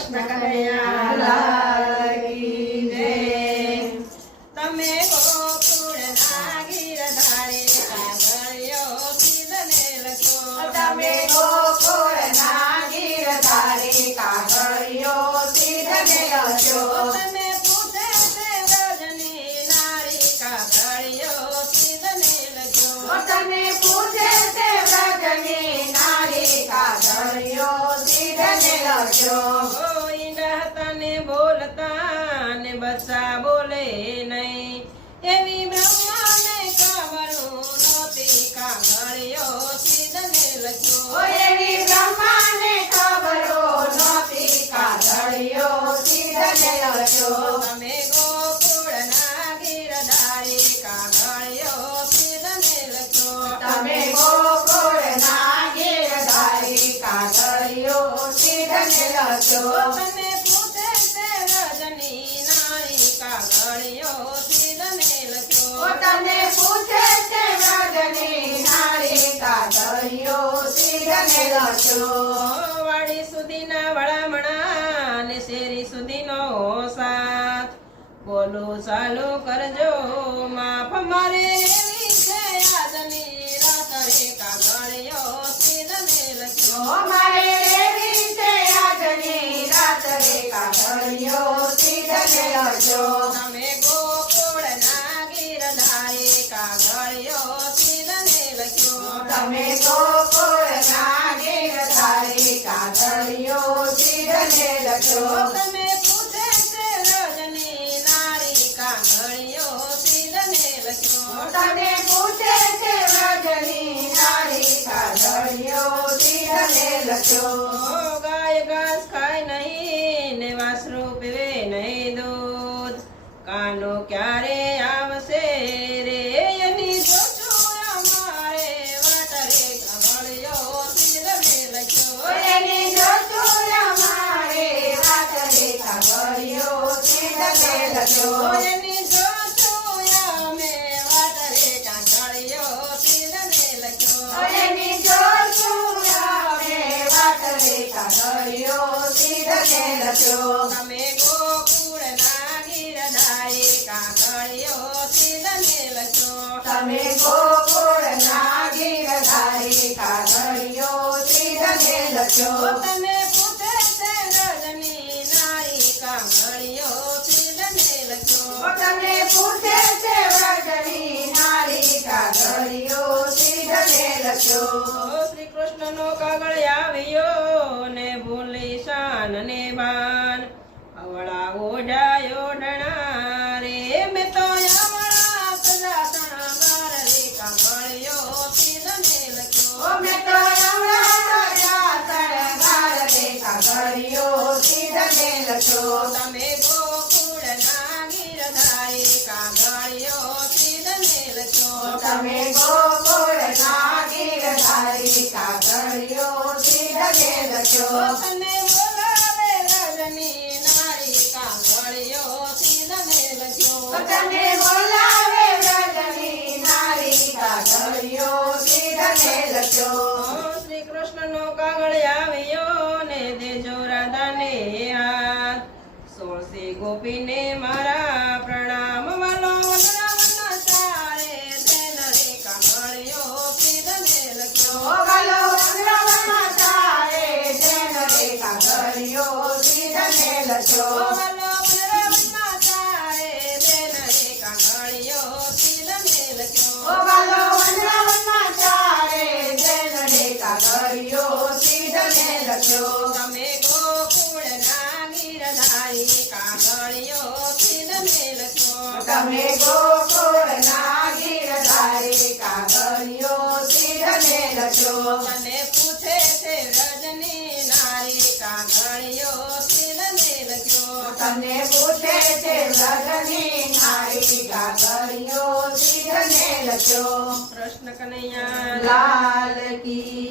કૃષ્ણ કનૈયા લાલ કી જય. તમે ગોકુળના ગીરધારે કાગળિયો સીધને લખો. તમે ગોકુળના ગીરધારે કાગળિયો સીધને લખો. તને પૂછે છે વ્રજની નારી કાગળિયો સીધને લખો. તને પૂછે છે વ્રજની નારી કાગળિયો સીધને લખો. ઈંડા તને બોલતા ને બચ્ચા બોલે નહીં એવી બ્રહ્માને ખબર નહોતી કાગળિયો સીધને લખો. એવી બ્રહ્માને ખબરો નહોતી કાગળિયો સીધને લખો. તમે ગોકુળના ગીરધારી કાગળિયો સીધને લખો. તમે ગોકુળના ગીરધારી કાગળિયો સીધને લખો. તને પૂછે છે રજની નારી કાગળિયો સીધને લખો. તને પૂછે છે વ્રજની નારી કાગળિયો સીધને લખો. વાડી સુધીના વળામણા ને શેરી સુધીનો સાથ બોલું ચાલુ કરજો માફ મારે એવી છે આજની રાત રે કાગળિયો સીધને લખો. મારે એવી છે આજની રાત રે કાગળિયો સીધને લખો. તમે ગોકુળના ગીરધારી કાગળિયો સીધને લખો. તમે ગોકુળના ગીરધારી કાગળિયો સીધને લખો. તમે પૂછે છે રજની નારી કાગળિયો સીધને લખો. તને પૂછે છે વ્રજની નારી કાગળિયો સીધને લખો. ગાય ઘાસ ખાય નહીં ને વાસરું પીવે નહીં દૂધ કાનો ક્યારે આવશે રે એની જોશું અમારે વાટ રે કાગળિયો સીધને લખો. એની જોશું અમારે વાત રે કાગળિયો સીધને લખો. એની જોશું અમે વાટ રે કાગળિયો સીધને લખો. એની જોશું અમે વાત રે કાગળિયો સીધને લખો. તમે ગોકુળના ગીરધારી કાગળિયો સીધને લખો. તમે ગોકુળના ગીરધારી કાગળિયો સીધને લખો. તને પૂછે છે રજની નારી કાગળિયો સીધને લખો. તને પૂછે છે વ્રજની નારી કાગળિયો સીધને લખો. શ્રી કૃષ્ણનો કાગળ આવ્યો ને ભૂલી શાન ને બાન અવળા ઓઢાયો ઢણા રે મેં તો અવળા સજા શણગાર રે કાગળિયો સીધને લખો. મેં તો અવળા શણગાર રે કાગળિયો સીધને લખો. તમે ગોકુળના ગીરધારી કાગળિયો સીધને લખો. તમે ગોકુળના ગીરધારી કાગળિયો સીધને લખો. તને બોલાવે રજની નારી કાગળિયો સીધને લખો. તને બોલાવે વ્રજની નારી કાગળિયો સીધને લખો. શ્રી કૃષ્ણનો કાગળ આવ્યો ને દેજો રાધાને હાથ સોળસી ગોપીને મારા પ્રણામ વાલો વનરાવન ચારે તેન રે કાગળિયો સીધને લખો. ભલો વનરાવન ચારે જેન રે કાગળિયો સીધને લખો. વાલો વનરાવન ચારે તેન રે કાગળિયો સીધને લખો. ભલો વનરાવન ચારે જેન રે કાગળિયો સીધને લખો. તમે ગોકુળના ગીરધારી કાગળિયો સીધને લખો. તમે ગોકુળના ગીરધારી કાગળિયો સીધને લખો. તને પૂછે છે રજની નારી કાગળિયો સીધને લખો. તમને પૂછે છે વ્રજની નારી કાગળિયો સીધને લખો. કૃષ્ણ કનૈયા લાલ કી